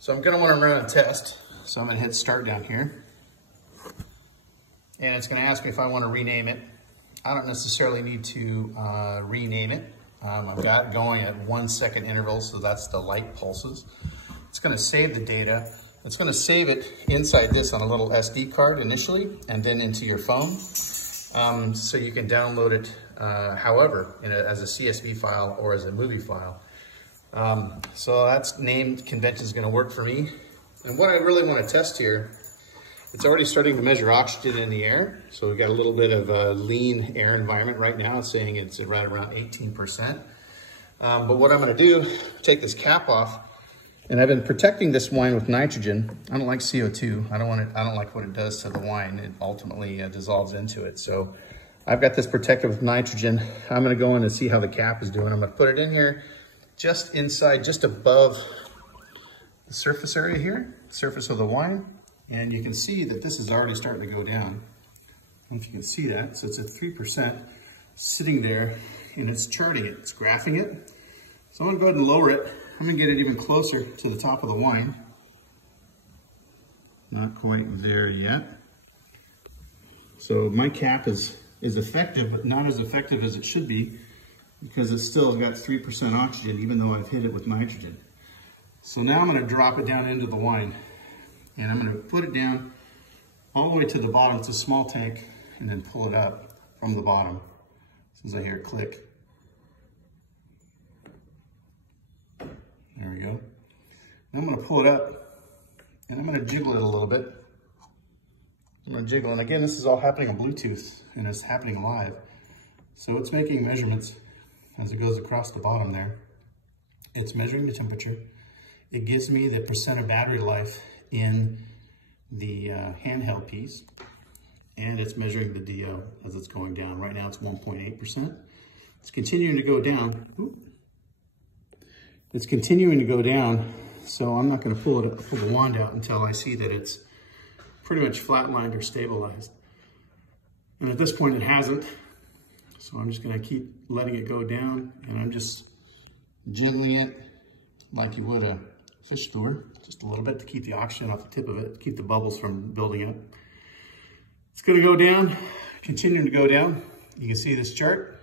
So I'm gonna wanna run a test. So I'm gonna hit start down here. And it's gonna ask me if I wanna rename it. I don't necessarily need to rename it. I've got it going at 1 second intervals, so that's the light pulses. It's gonna save the data. It's gonna save it inside this on a little SD card initially, and then into your phone. So you can download it however, as a CSV file or as a movie file. So that's name convention is gonna work for me. And what I really wanna test here, it's already starting to measure oxygen in the air. So we've got a little bit of a lean air environment right now. It's saying it's right around 18%. But what I'm gonna do, take this cap off, and I've been protecting this wine with nitrogen. I don't like CO2. I don't like what it does to the wine. It ultimately dissolves into it. So I've got this protected with nitrogen. I'm gonna go in and see how the cap is doing. I'm gonna put it in here just inside, just above the surface area here, surface of the wine. And you can see that this is already starting to go down. I don't know if you can see that. So it's at 3% sitting there, and it's charting it, it's graphing it. So I'm gonna go ahead and lower it. I'm gonna get it even closer to the top of the wine. Not quite there yet. So my cap is effective, but not as effective as it should be, because it's still got 3% oxygen, even though I've hit it with nitrogen. So now I'm gonna drop it down into the wine. And I'm gonna put it down all the way to the bottom. It's a small tank, and then pull it up from the bottom. As soon as I hear it click. There we go. Now I'm gonna pull it up, and I'm gonna jiggle it a little bit. I'm gonna jiggle, and again, this is all happening on Bluetooth, and it's happening live. So it's making measurements as it goes across the bottom there. It's measuring the temperature. It gives me the percent of battery life in the handheld piece, and it's measuring the DO as it's going down. Right now it's 1.8%. It's continuing to go down. It's continuing to go down, so I'm not going to pull the wand out until I see that it's pretty much flatlined or stabilized. And at this point it hasn't, so I'm just going to keep letting it go down, and I'm just jiggling it like you would a fish lure, just a little bit to keep the oxygen off the tip of it, keep the bubbles from building up. It's gonna go down, continuing to go down. You can see this chart.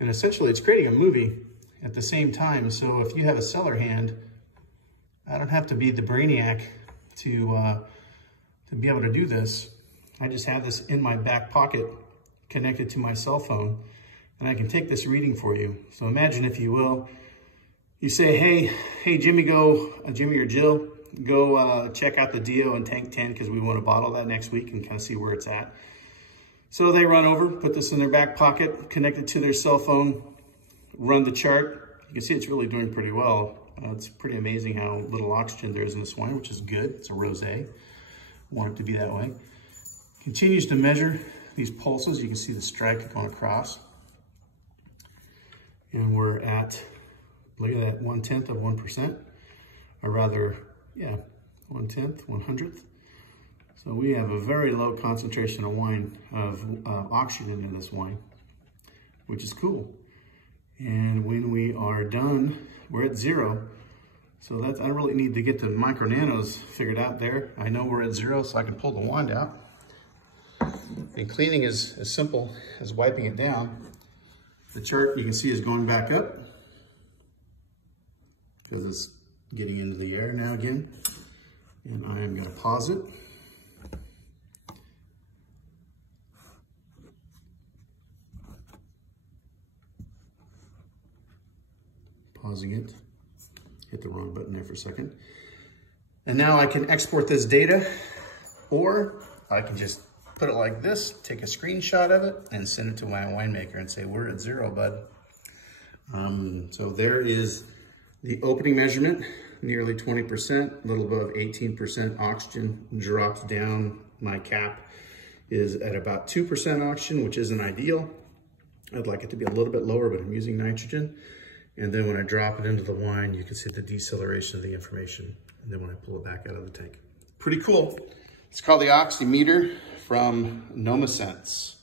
And essentially it's creating a movie at the same time. So if you have a cellar hand, I don't have to be the brainiac to be able to do this. I just have this in my back pocket connected to my cell phone, and I can take this reading for you. So imagine, if you will, you say, hey, Jimmy or Jill, go check out the DO in tank 10 because we want to bottle that next week and kind of see where it's at. So they run over, put this in their back pocket, connect it to their cell phone, run the chart. You can see it's really doing pretty well. It's pretty amazing how little oxygen there is in this wine, which is good. It's a rosé. I want it to be that way. Continues to measure these pulses. You can see the stripe going across. And we're at, look at that, 1/10 of 1%, or rather, yeah, 1/10, 1/100th. So we have a very low concentration of wine, of oxygen in this wine, which is cool. And when we are done, we're at 0. So that's, I don't really need to get the micro nanos figured out there. I know we're at 0, so I can pull the wand out. And cleaning is as simple as wiping it down. The chart, you can see, is going back up, because it's getting into the air now again. And I am going to pause it. Pausing it. Hit the wrong button there for a second. And now I can export this data, or I can just put it like this, take a screenshot of it, and send it to my winemaker and say, we're at 0, bud. So there is the opening measurement, nearly 20%, a little above 18% oxygen, dropped down. My cap is at about 2% oxygen, which isn't ideal. I'd like it to be a little bit lower, but I'm using nitrogen. And then when I drop it into the wine, you can see the deceleration of the information. And then when I pull it back out of the tank. Pretty cool. It's called the Oximeter from NomaSense.